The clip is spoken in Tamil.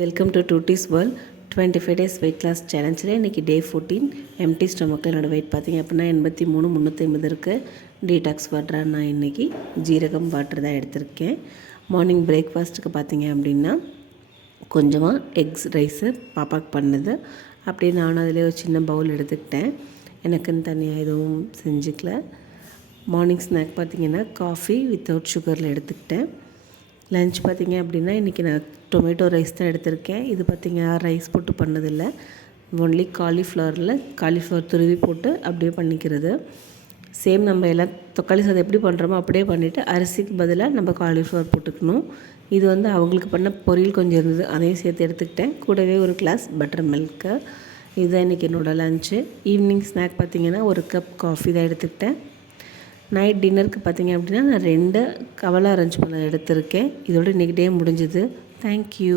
வெல்கம் டு டூட்டிஸ் வேர்ல்ட் 25 டேஸ் வெயிட் லாஸ் சேலஞ்சில் இன்றைக்கி டே 14 எம்டி ஸ்டொமக்கில் என்னோடய வெயிட் பார்த்திங்க அப்படின்னா 83,350 இருக்குது. டீடாக்ஸ் வாட்டராக நான் இன்றைக்கி ஜீரகம் வாட்டர் தான் எடுத்திருக்கேன். மார்னிங் பிரேக்ஃபாஸ்ட்டுக்கு பார்த்திங்க அப்படின்னா கொஞ்சமாக எக்ஸ் ரைஸு பாப்பாவுக்கு பண்ணது அப்படியே நானும் அதிலே ஒரு சின்ன பவுல் எடுத்துக்கிட்டேன். எனக்குன்னு தனியாக எதுவும் செஞ்சுக்கல. மார்னிங் ஸ்நாக் பார்த்திங்கன்னா காஃபி வித்தவுட் சுகரில் எடுத்துக்கிட்டேன். லன்ச் பார்த்திங்க அப்படின்னா இன்றைக்கி நான் டொமேட்டோ ரைஸ் தான் எடுத்திருக்கேன். இது பார்த்திங்க ரைஸ் போட்டு பண்ணதில்லை, ஒன்லி காலிஃப்ளவர் துருவி போட்டு அப்படியே பண்ணிக்கிறது. சேம் நம்ம எல்லாம் தக்காளி சாதம் எப்படி பண்ணுறோமோ அப்படியே பண்ணிவிட்டு அரிசிக்கு பதிலாக நம்ம காலிஃப்ளவர் போட்டுக்கணும். இது அவங்களுக்கு பண்ண பொரியல் கொஞ்சம் இருந்தது, அதையும் சேர்த்து எடுத்துக்கிட்டேன். கூடவே ஒரு கிளாஸ் பட்டர் மில்க்கு. இதுதான் இன்றைக்கி என்னோடய லன்ச்சு. ஈவினிங் ஸ்நாக் பார்த்திங்கன்னா ஒரு கப் காஃபி தான் எடுத்துக்கிட்டேன். நைட் டின்னருக்கு பார்த்திங்க அப்படின்னா நான் 2 கவலை அரேஞ்ச் பண்ண எடுத்திருக்கேன். இதோட இன்றைக்கி டே முடிஞ்சுது. தேங்க்யூ.